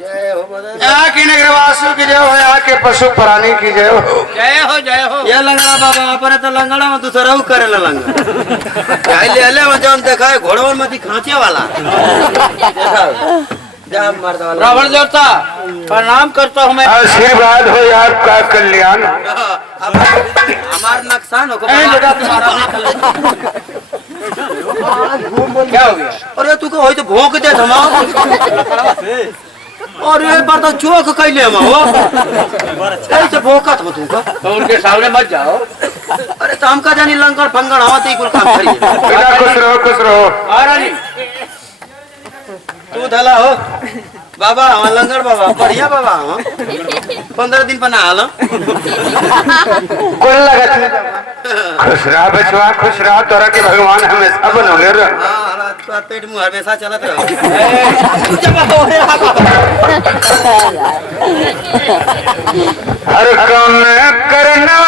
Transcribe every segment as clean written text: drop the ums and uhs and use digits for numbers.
जय हो यहाँ की नगरवासियों की जय हो, यहाँ के पशु प्राणी की जय हो। जय हो जय हो। ये लंगड़ा बाबा अपने तो लंगड़ा में दूसरा करे लंगड़ा ले ले में जौन देखा है घोड़वन में खांचे वाला रावण देवता प्रणाम करता हूँ मैं। आशीर्वाद हो आपका कल्याण। हमारा नुकसान हो क्या हो गया? अरे तू को तो भोंक दे थमा और एक बार तो चोक कैले हम हो ऐसे भोंकत हो तू का तो उनके सामने मत जाओ। अरे तो हमका जानी लंगड़ फंगड़ हवा तो कुल काम करिए। बेटा खुश रहो खुश रहो। महारानी तू धला हो बाबा हाँ लंगड़ बाबा बढ़िया बाबा हाँ 15 दिन बना हाल कुल लगत खुश रहा बचवा खुश रहा तोरा के भगवान हमेशा बनौले रह। पेट मुंह हमेशा चलत रहो। हर काम करना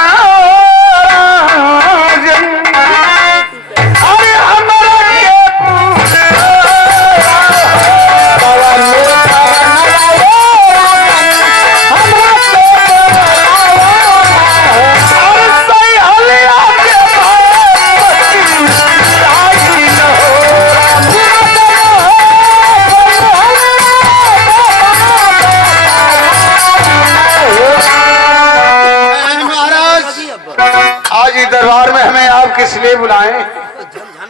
दरबार में हमें आप किस लिए बुलाए?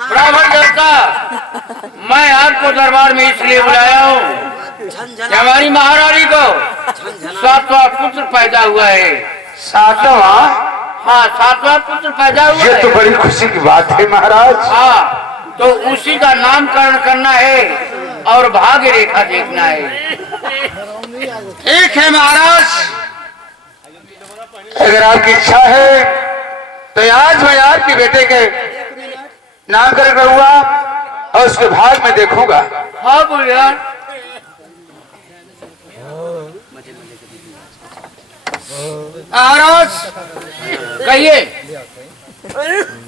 ब्राह्मण देवता मैं आपको दरबार में इसलिए बुलाया हूँ कि हमारी महारानी को 7वां पुत्र पैदा हुआ है। 7वां? हाँ 7वां पुत्र पैदा हुआ ये है। तो बड़ी खुशी की बात है महाराज। हाँ तो उसी का नामकरण करना है और भाग्य रेखा देखना है। ठीक है महाराज, अगर आपकी इच्छा है तो आज मैं आपके बेटे के नामकरण करूंगा और उसके भाग में देखूंगा। हाँ बोलिए। महाराज कहिए।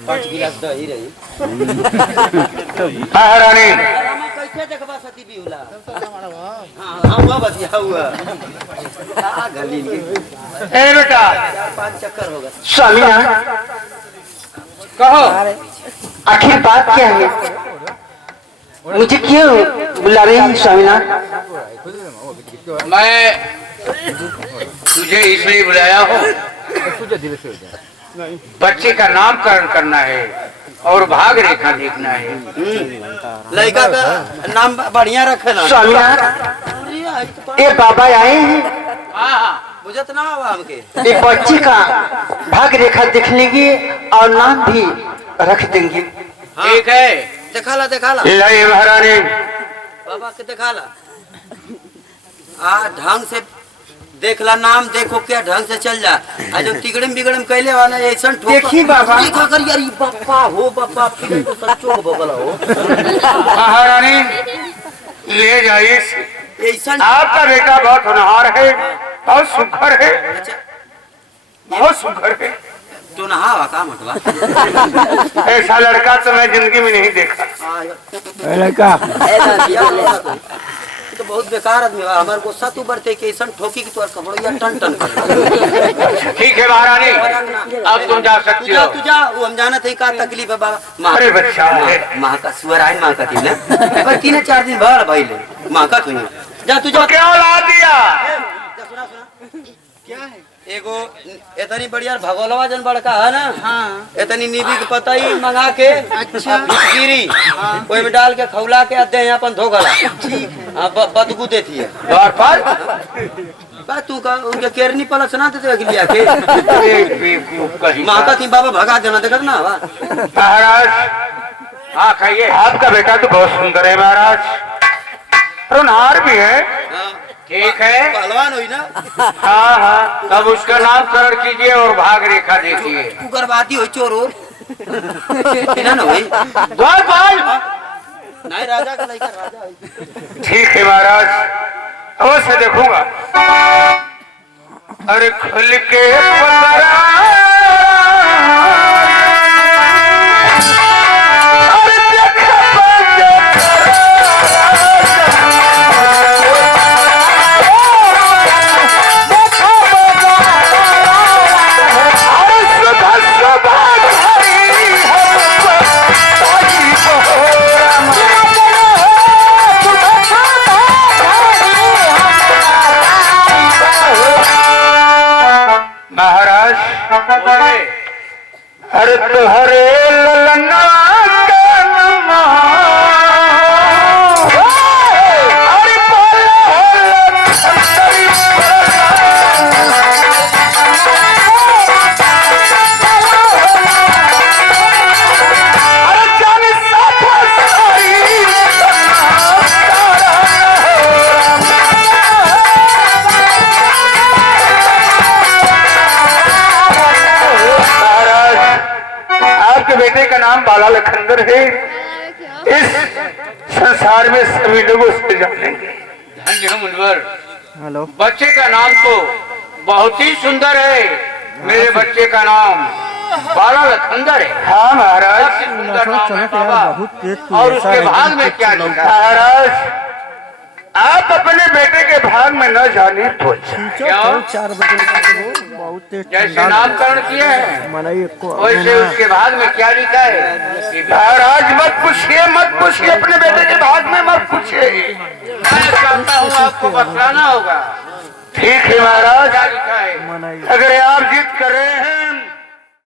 5 गिलास दही रही महारानी कैसे देखबा सती बिहुला हाँ हम बतिया हुआ गली ए बेटा 5 चक्कर होगा। स्वामी कहो आखिर बात क्या है? मुझे क्यों बुला रहे हैं स्वामीनाथ? मैं तुझे इसलिए बुलाया हूँ बच्चे का नामकरण करना है और भाग रेखा देखना है। लड़का का नाम बढ़िया रखे ना स्वामीनाथ ये बाबा आए हैं, हाँ मुझे तो ना हुआ हमके ये बच्चे का भाग रेखा देख लेंगे और नाम भी रख देंगे। ठीक है। देखा ला लाई महारानी बाबा के देखा ला ढंग से देख ला नाम देखो क्या ढंग से चल जा आज तिगड़म बिगड़म कैले वाला ऐसा देखी बाबा देखा कर यार बापा हो बापा फिर तो सच्चो भगला हो महारानी ले जाइए। ऐसा आपका बेटा बहुत होनहार है बहुत सुघर है बहुत सुघर है। तो नहा का मतवा ऐसा लड़का तो मैं जिंदगी में नहीं देखा। लड़का तो बहुत बेकार आदमी हमारे को सत उबरते के ऐसा ठोकी की तोर कपड़ो टन टन ठीक है महारानी अब तुम जा सकती हो। तू जा वो हम जाना थे का तकलीफ है बाबा अरे बच्चा है माँ का सुअर आए माँ का तीन पर 3-4 दिन भर भाई ले माँ का तुझे जा तू जा क्या ला दिया? सुना क्या है एगो इतनी बढ़िया भगोलवा जन बड़का है ना हाँ। इतनी नीबी के पता ही मंगा के अच्छा गिरी कोई में डाल के खौला के अद्धे यहाँ अपन धोगला हाँ बदबू देती है द्वार पर बात तू का उनके केरनी पलक सुना देते अगली आके माँ का थी बाबा भगा देना देखा ना महाराज। हाँ कहिए। आपका बेटा तो बहुत सुंदर है महाराज, होनहार भी है। ठीक है पहलवान हुई ना। हाँ हाँ तब उसका नामकरण कीजिए और भाग रेखा देखिए। उग्रवादी हो चोर ना हुई द्वारपाल नहीं राजा का लड़का राजा। ठीक है महाराज अवश्य देखूंगा। अरे खुल के अरे तुहरे ललना का नमः अरे आपके बेटे का नाम बाला लखनदर है। इस संसार में सभी लोग उसको जानेंगे। धन्य हो मुनवर। हेलो बच्चे का नाम तो बहुत ही सुंदर है। मेरे बच्चे का नाम बाला लखनदर है। हाँ महाराज। सबसे सुंदर नाम है बाबा। बहुत तेज तू और ऐसा उसके है भाग कि में कुछ क्या लोग- लिखा है? महाराज आप अपने बेटे के भाग में न जाने तो क्यों? 4 बजे बहुत तेज जैसे ठंडा नामकरण किए हैं मलाई को वैसे उसके भाग में क्या लिखा है? महाराज मत पूछिए अपने बेटे के भाग में मत पूछिए। मैं चाहता हूँ आपको बतलाना होगा। ठीक है महाराज, क्या लिखा है? मलाई अगर आप जिद कर रहे हैं